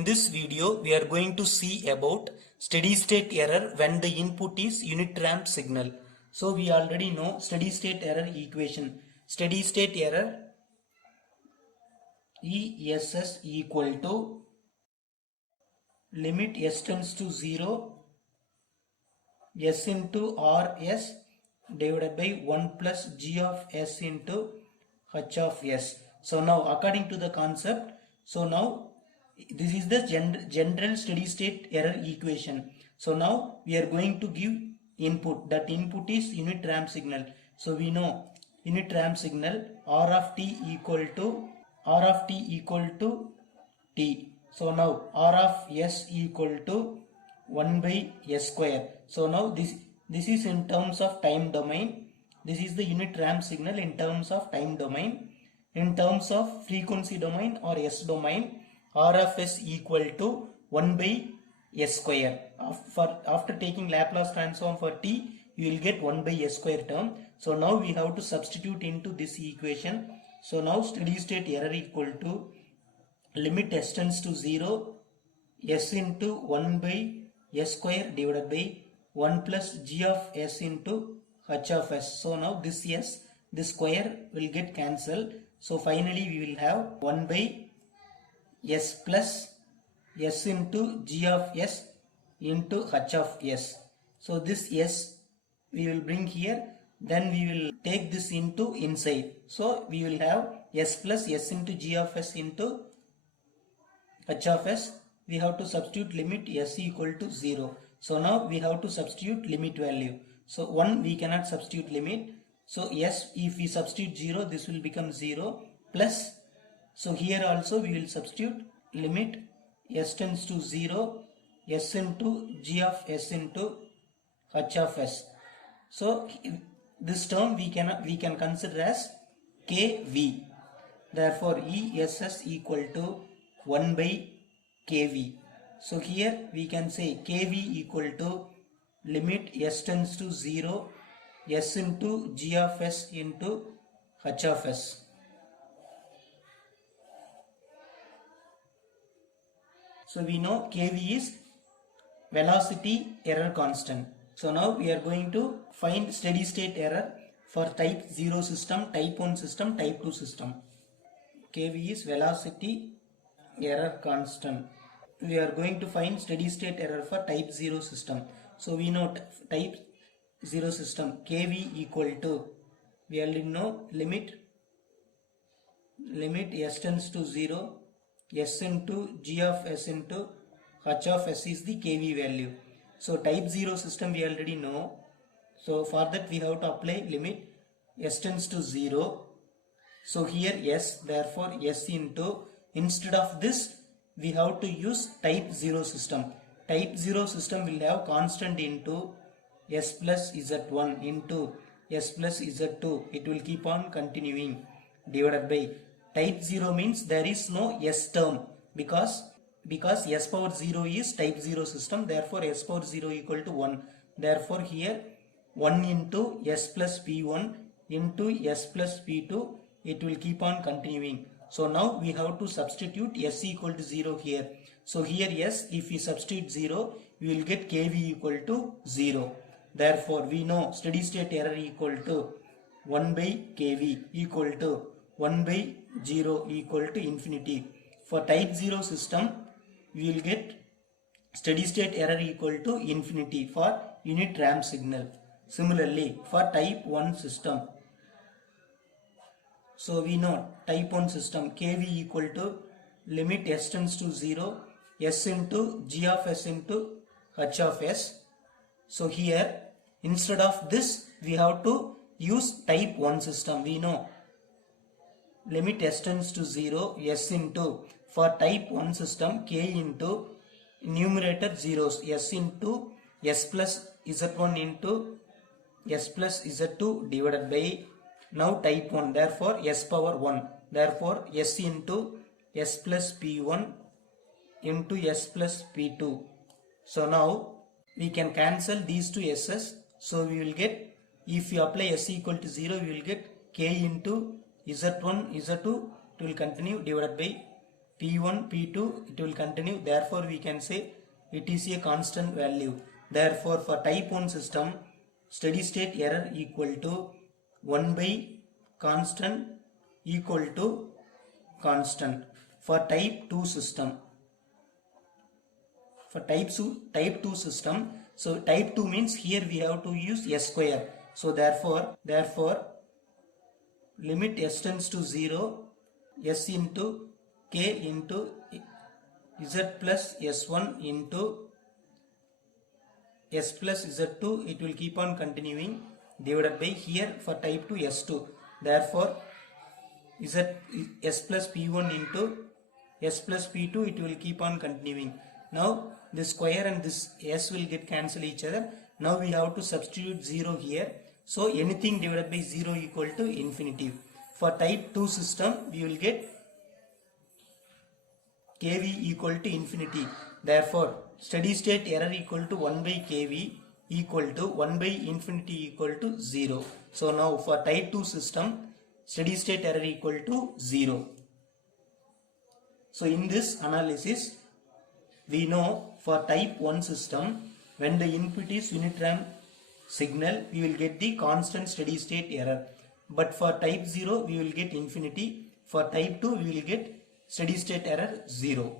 In this video, we are going to see about steady state error when the input is unit ramp signal. So we already know steady state error equation. Steady state error ESS equal to limit S tends to 0 S into RS divided by 1 plus G of S into H of S. So now according to the concept, so now this is the general steady state error equation. So now we are going to give input. That input is unit ramp signal. So we know unit ramp signal R of t equal to t. So now R of S equal to 1 by S square. So now this is in terms of time domain. This is the unit ramp signal in terms of time domain. In terms of frequency domain or S domain, R of S equal to 1 by S square. After taking Laplace transform for t, you will get 1 by S square term. So now we have to substitute into this equation. So now steady state error equal to limit S tends to 0 S into 1 by S square divided by 1 plus G of S into H of S. So now this S, this square will get cancelled. So finally we will have 1 by S plus S into G of S into H of S. So this S we will bring here, then we will take this into inside. So we will have S plus S into G of S into H of S. We have to substitute limit S equal to 0. So now we have to substitute limit value. So 1 we cannot substitute limit. So S, if we substitute 0, this will become 0 plus. So here also we will substitute limit S tends to 0 S into G of S into H of S. So this term we can consider as KV. Therefore ESS equal to 1 by KV. So here we can say KV equal to limit S tends to 0 S into G of S into H of S. So we know KV is velocity error constant. So now we are going to find steady state error for type 0 system, type 1 system, type 2 system. KV is velocity error constant. We are going to find steady state error for type 0 system. So we know type 0 system KV equal to, we already know limit S tends to 0 S into G of S into H of S is the KV value. So type 0 system we already know. So for that we have to apply limit S tends to 0. So here S, therefore S into, instead of this we have to use type 0 system. Type 0 system will have constant into S plus Z1 into S plus Z2. It will keep on continuing divided by. Type 0 means there is no S term because S power 0 is type 0 system. Therefore S power 0 equal to 1. Therefore here 1 into S plus P1 into S plus P2. It will keep on continuing. So now we have to substitute S equal to 0 here. So here S, if we substitute 0, we will get KV equal to 0. Therefore we know steady state error equal to 1 by KV equal to 1 by 0 equal to infinity. For type 0 system, we will get steady state error equal to infinity for unit ramp signal. Similarly, for type 1 system, so we know type 1 system KV equal to limit S tends to 0 S into G of S into H of S. So here instead of this we have to use type 1 system. We know limit S tends to 0 S into, for type 1 system K into numerator zeros S into S plus Z1 into S plus Z2 divided by now type 1, therefore S power 1, therefore S into S plus P1 into S plus P2. So now we can cancel these two S's. So we will get, if you apply S equal to 0, we will get K into Z1, Z2, it will continue divided by P1, P2, it will continue. Therefore, we can say it is a constant value. Therefore, for type 1 system, steady state error equal to 1 by constant equal to constant. For type 2 system, type 2 system, so type 2 means here we have to use s square. So therefore limit s tends to 0, s into k into z plus s1 into s plus z2, it will keep on continuing, divided by here for type 2 s2. Therefore s plus p1 into s plus p2, it will keep on continuing. Now this square and this s will get cancel each other. Now we have to substitute 0 here. So anything divided by 0 equal to infinity. For type 2 system, we will get kV equal to infinity. Therefore steady state error equal to 1 by kV equal to 1 by infinity equal to 0. So now for type 2 system, steady state error equal to 0. So in this analysis, we know for type 1 system, when the input is unit ramp signal, we will get the constant steady state error. But for type 0, we will get infinity. For type 2, we will get steady state error 0.